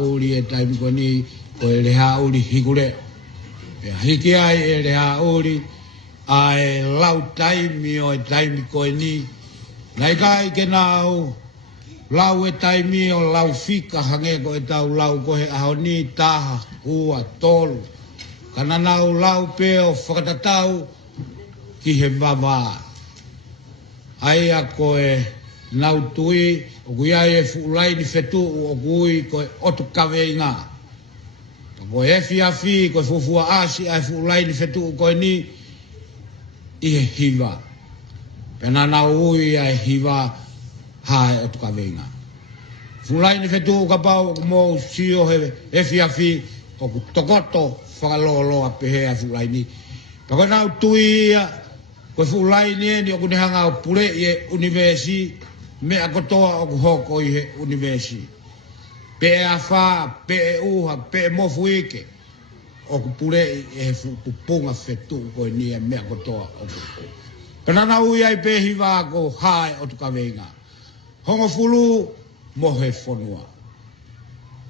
uli e taimi ko ni ko e leha uli higure. E hiki ai e leha uli a e lau taimi o e taimi ko e ni. Nai kai ke nau lau e taimi o lau fika hange ko e tau lau ko he aho ni taha ua tolu. Kana nau lau peo whakatatau ki he wawa. Ai a ko e nau tui o kui ai e fuulai ni whetu o kui ko e otu kawe i ngā. Ko e fiafi ko e fufua asi ai fuulai ni whetu ko e ni i he hiva. Pena nau ui ai hiva hae otu kawe i ngā. Fuulai ni whetu ka pau mo sio he fiafi o ku tokoto whakaloloa pehe a fuulai ni. Pako nau tui ia ko fuulai ni e ni o kunehanga o pule i e universi me a kotoa o kuhoko i he universi. Pe a wha, pe e uha, pe e mofu ike o kupule i he pupunga whetu ko i ni e me a kotoa o kuhoko. Penana ui ai pe hiva ko hae o tukawenga. Hongo fulu mohe whonua.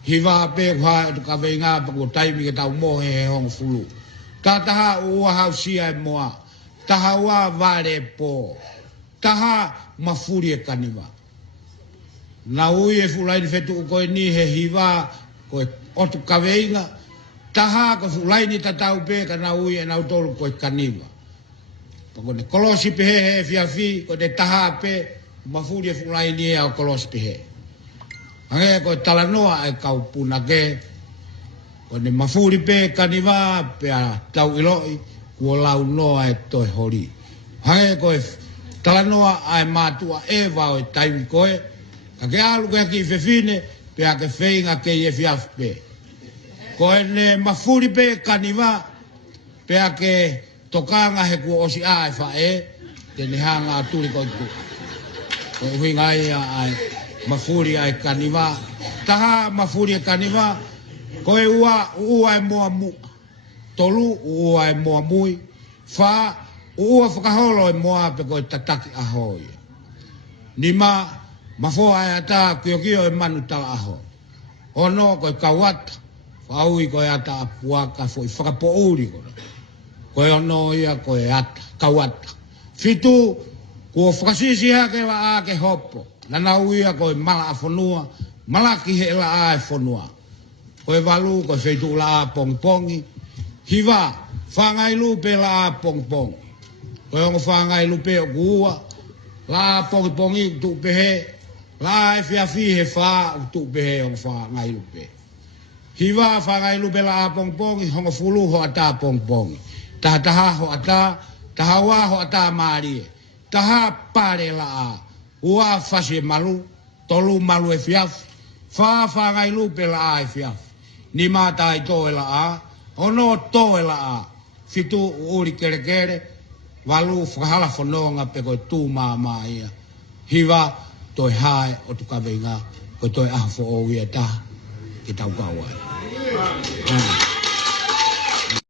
Hiva pe ko hae o tukawenga pa ko taimi ke tau mohe he hongo fulu. Ta taha ua hausia e moa. Taha ua vare po. Taha mafuri e kaniwa. Na ui e fulai ni whetu ko e ni he hiva ko e otu kaweinga. Taha ko fulai ni tatau pe ka na ui e nau tolu ko e kaniwa. Ko ne kolosi pehe he fiafi ko ne taha pe mafuri e fulai ni e au kolosi pehe. Ange ko e talanoa e kaupuna ke. Ko ne mafuri pe kaniwa pe a tau iloi kua lau noa e toi hori. Hange ko e talanoa ai matua e vau e taimi koe. Ka ke alu ke ki fefine pe a ke feinga ke i e fiaf pe. Ko e ne mafuri pe kaniwa pe a ke tokanga he kua osi a e fa e te ne hanga aturi koi ku. Ko e hui ngai ai mafuri ai kaniwa. Taha mafuri e kaniwa ko e ua e moa mu. Tolu ua e moa mui. Fa ua whakaholo e moa pe koe tataki ahoi. Ni mafua e ata kio e manu tala aho. Ono koe kawata. Whaui koe ata apuaka fo i whakapo uri koe. Koe ono ia koe ata kawata. Fitu kua whakasisi hake wa ake hopo. Nana uia koe mala a whanua. Malaki he la a e whanua. Koe walu koe whaitu la a pongpongi. Hiva, whangai lupe la a pongpongi. Koe ongo whangai lupe o kuua. La a pongi tu pehe. La e fiafi he wha o tu pehe ongo whangai lupe. Hiva, whangai lupe la a pongpongi. Hongo fulu ho ata pongpongi. Taha ho ata. Taha wa ho ata maarie. Taha pare la a. Ua fasi malu. Tolu malu e fiafi. Whangai lupe la a e fiafi. Ni mata i to e la a. Ono to e la a. Fitu uri kere kere. Walu whakahala whanonga pe koe tū mā ia. Hiva toi hae o tukawenga. Koe toi ahafo o ia taha. Ki tau kawai.